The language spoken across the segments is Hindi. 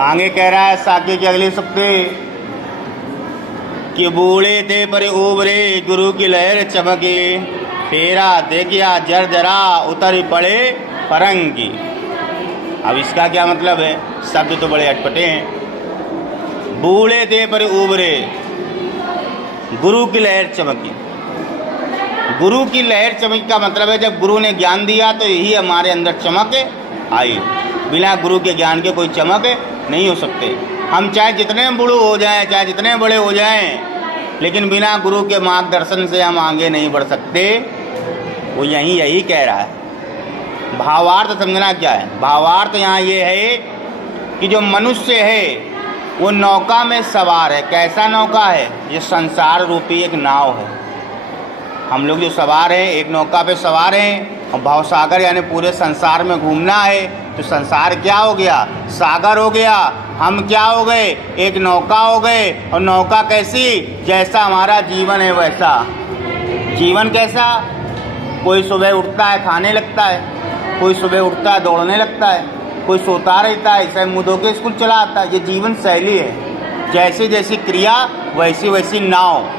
आगे कह रहा है साके की अगली सूक्ति कि बूढ़े थे पर उबरे गुरु की लहर चमकी, फेरा देखिया जर जरा उतर पड़े परंग की। अब इसका क्या मतलब है? शब्द तो बड़े अटपटे हैं। बूढ़े थे पर उबरे गुरु की लहर चमकी। गुरु की लहर चमक का मतलब है जब गुरु ने ज्ञान दिया तो यही हमारे अंदर चमक आई। बिना गुरु के ज्ञान के कोई चमक नहीं हो सकते। हम चाहे जितने बूढ़े हो जाएं, चाहे जितने बड़े हो जाएं, लेकिन बिना गुरु के मार्गदर्शन से हम आगे नहीं बढ़ सकते। वो यही कह रहा है। भावार्थ समझना क्या है? भावार्थ यहाँ ये है कि जो मनुष्य है वो नौका में सवार है। कैसा नौका है? ये संसार रूपी एक नाव है। हम लोग जो सवार हैं एक नौका पे सवार हैं और भावसागर यानी पूरे संसार में घूमना है। तो संसार क्या हो गया? सागर हो गया। हम क्या हो गए? एक नौका हो गए। और नौका कैसी? जैसा हमारा जीवन है वैसा। जीवन कैसा? कोई सुबह उठता है खाने लगता है, कोई सुबह उठता है दौड़ने लगता है, कोई सोता रहता है, ऐसे मुँह धो के स्कूल चला आता है। ये जीवन शैली है। जैसी जैसी क्रिया वैसी वैसी नाव।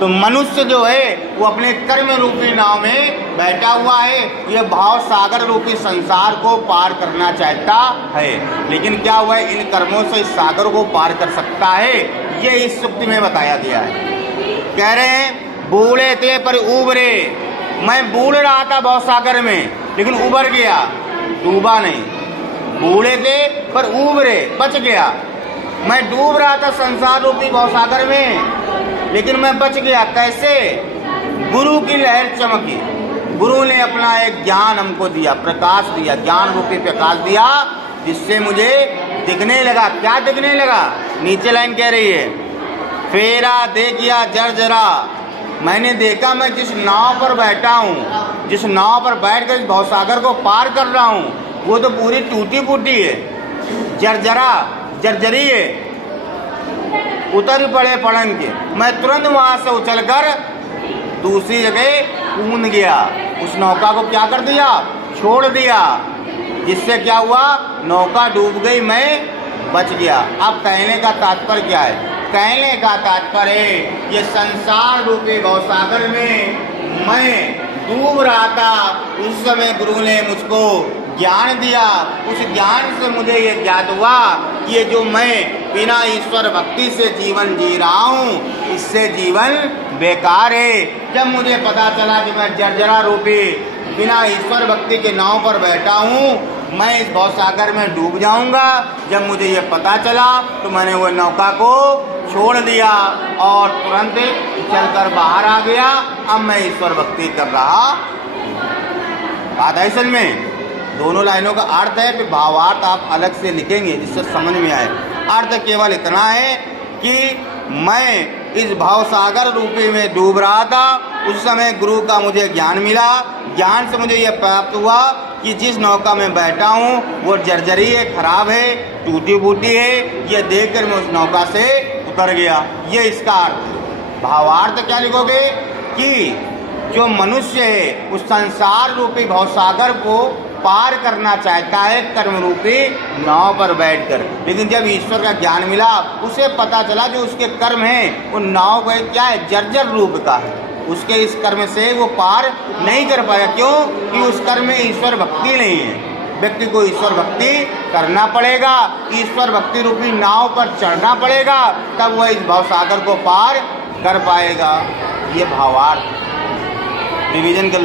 तो मनुष्य जो है वो अपने कर्म रूपी नाव में बैठा हुआ है। ये भाव सागर रूपी संसार को पार करना चाहता है, लेकिन क्या हुआ है? इन कर्मों से इस सागर को पार कर सकता है। ये इस सूक्ति में बताया गया है। कह रहे हैं बूढ़े थे पर उबरे। मैं बूढ़ रहा था भाव सागर में, लेकिन उबर गया, डूबा नहीं। बूढ़े थे पर उबरे, बच गया। मैं डूब रहा था संसार रूपी भाव सागर में, लेकिन मैं बच गया। कैसे? गुरु की लहर चमकी। गुरु ने अपना एक ज्ञान हमको दिया, प्रकाश दिया, ज्ञान रूपी प्रकाश दिया, जिससे मुझे दिखने लगा। क्या दिखने लगा? नीचे लाइन कह रही है फेरा देखिया जर जरा। मैंने देखा मैं जिस नाव पर बैठा हूँ, जिस नाव पर बैठ कर इस भवसागर को पार कर रहा हूँ, वो तो पूरी टूटी फूटी है, जर्जरा जर्जरी है, उतर पड़े पड़ंग के। मैं तुरंत वहाँ से उछलकर दूसरी जगह कूद गया। उस नौका को क्या कर दिया? छोड़ दिया। जिससे क्या हुआ? नौका डूब गई, मैं बच गया। अब कहने का तात्पर्य क्या है? कहने का तात्पर्य ये संसार रूपी भवसागर में मैं डूब रहा था। उस समय गुरु ने मुझको ज्ञान दिया। उस ज्ञान से मुझे ये ज्ञात हुआ ये जो मैं बिना ईश्वर भक्ति से जीवन जी रहा हूँ, इससे जीवन बेकार है। जब मुझे पता चला कि मैं जर्जरा रूपी बिना ईश्वर भक्ति के नाव पर बैठा हूँ, मैं इस भवसागर में डूब जाऊंगा। जब मुझे ये पता चला तो मैंने वो नौका को छोड़ दिया और तुरंत चलकर बाहर आ गया। अब मैं ईश्वर भक्ति कर रहा। बात है समझ में? दोनों लाइनों का अर्थ है, फिर भावार्थ आप अलग से लिखेंगे जिससे समझ में आए। अर्थ केवल इतना है कि मैं इस भावसागर रूपी में डूब रहा था। उस समय गुरु का मुझे ज्ञान मिला। ज्ञान से मुझे यह प्राप्त हुआ कि जिस नौका में बैठा हूँ वो जर्जरी है, खराब है, टूटी फूटी है। ये देखकर मैं उस नौका से उतर गया। ये इसका अर्थ। भावार्थ क्या लिखोगे कि जो मनुष्य है उस संसार रूपी भवसागर को पार करना चाहता है कर्म रूपी नाव पर बैठकर, लेकिन जब ईश्वर का ज्ञान मिला उसे पता चला जो उसके कर्म हैं वो नाव का क्या है? जर्जर रूप का है। उसके इस कर्म से वो पार नहीं कर पाया। क्यों? कि उस कर्म में ईश्वर भक्ति नहीं है। व्यक्ति को ईश्वर भक्ति करना पड़ेगा, ईश्वर भक्ति रूपी नाव पर चढ़ना पड़ेगा, तब वह इस भवसागर को पार कर पाएगा। ये भावार्थ डिवीजन कर